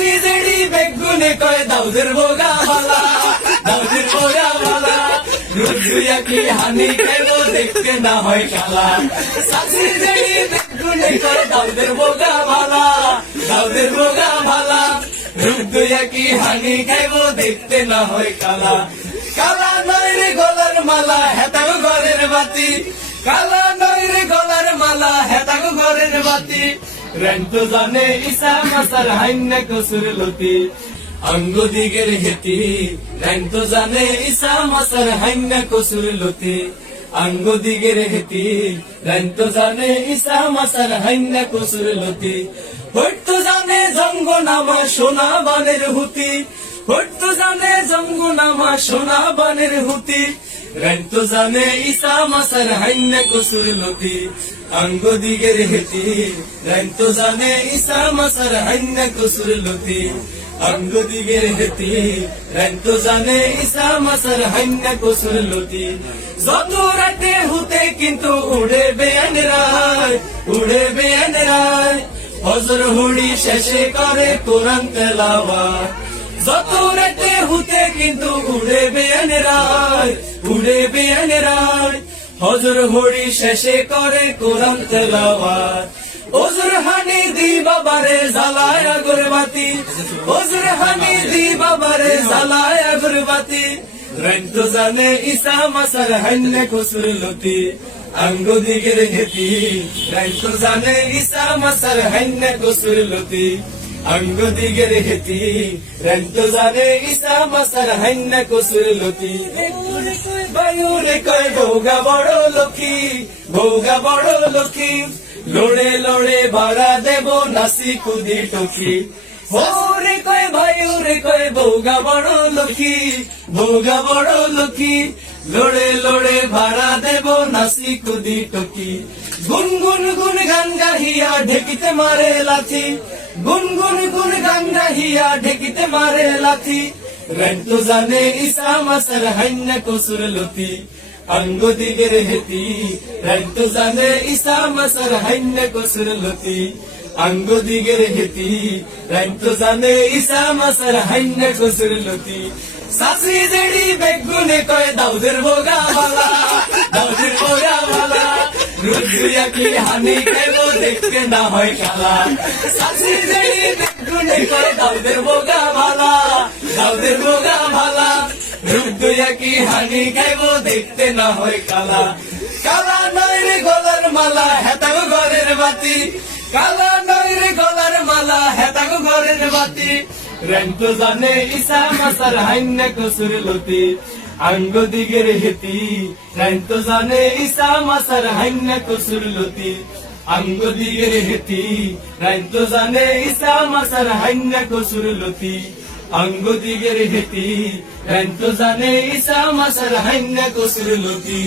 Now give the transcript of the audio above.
সাসি জেডি বেগুনে কয় দাউদের বোগা ভালা, দাউদের বোগা ভালা, রুদ্রিয়া কি হানি খাইব দেখতে না হয় কালা। সাসি জেডি বেগুনে কয় দাউদের বোগা ভালা, দাউদের বোগা ভালা, রুদ্রিয়া কি হানি খাইব দেখতে না হয় কালা। কালা নয় রে গলার মালা হেতাগো ঘরের বাতি, কালা নয় রে গলার মালা হেতাগো ঘরের বাতি, রেন্টো জানে ইসা মাসার হাইন্না কসুর লতি, অঙ্গ দিগের হেতি রেন্টো জানে ইসা মাসার হাইন্না কসুর লতি, অঙ্গ দিগের হেতি রেন্টো জানে ইসা মাসার হাইন্না কসুর লতি, হইতো জানে জঙ্গ নামা সোনা বানের হুতি, হইতো জানে জঙ্গ নামা সোনা বানের হুতি, রেন্টো জানে ইসা মাসার হাইন্না কসুর লতি, অঙ্গ দিগের হেতি রেন্টো জানে ইসা মাসার হাইন্না কসুর লতি, অঙ্গ দিগের হেতি রেন্টো জানে ইসা মাসার হাইন্না কসুর লতি। যত রাতে হুতে কিন্তু উড়ে বেয়ান রায়, উড়ে বেয়ান রায়, হজর হুড়ি শেষে করে কোরআন তেলাওয়াত, যত রাতে হুতে কিন্তু উড়ে বেয়ান রায়, উড়ে বেয়ান রায়, হজর হুড়ি শেষে করে কোরআন তেলাওয়াত। ওজর হানি দি বাবারে জ্বালায় আগরবাতি, ওজর হানি দি বাবারে জ্বালায় আগরবাতি, রেন্টো জানে ইসা মাসার হাইন্না কসুর লতি, অঙ্গ দিগের হেতি রেন্টো জানে ইসা মাসার হাইন্না কসুর লতি, অঙ্গ দিগের হেতি রেন্টো জানে ইসা মাসার হাইন্না কসুর লতি। বায়ুরে কয় ভোগা বড় লক্ষ্মী, ভোগা বড় লক্ষ্মী, লড়ে লড়ে ভাড়া দেব নাসি কুদি টকি, ওরে কয় ভাইরে কয় ভোগা বড় লক্ষ্মী, ভোগা বড় লক্ষ্মী, লড়ে লড়ে ভাড়া দেব নাসি কুদি টকি, গুনগুন গুন গান গাহিয়া ঢেকিতে মারে লাথি, গুনগুন গুন গান গাহিয়া ঢেকিতে মারে লাথি, রেন্টো জানে ইসা মাসার হাইন্না কসুর লতি, অঙ্গ দিগের হেতি রেন্টো জানে ইসা মাসার হাইন্না কসুর লতি, অঙ্গ দিগের হেতি রেন্টো জানে ইসা মাসার হাইন্না কসুর লতি। সাসি জেডি বেগুনে কয় দাউদের বোগা ভালা, দাউদের বোগা ভালা, রুদ্রিয়া কি হানি খাইব দেখতে না হয় কালা। সাসি জেডি বেগুনে কয় দাউদের বোগা ভালা, দাউদের বোগা ভালা, রুদ্রিয়া কি হানি খাইব দেখতে না হয় কালা। কালা নয় রে গলার মালা হেতাগো ঘরের বাতি, কালা নয় রে গলার মালা হেতাগো ঘরের বাতি, রেন্টো জানে ইসা মাসার হাইন্না কসুর লতি, অঙ্গ দিগের হেতি রেন্টো জানে ইসা মাসার হাইন্না কসুর লতি, অঙ্গ দিগের হেতি রেন্টো জানে ইসা মাসার হাইন্না কসুর লতি, অঙ্গ দিগের হেতি রেন্টো জানে ইসা মাসার হাইন্না কসুর লতি।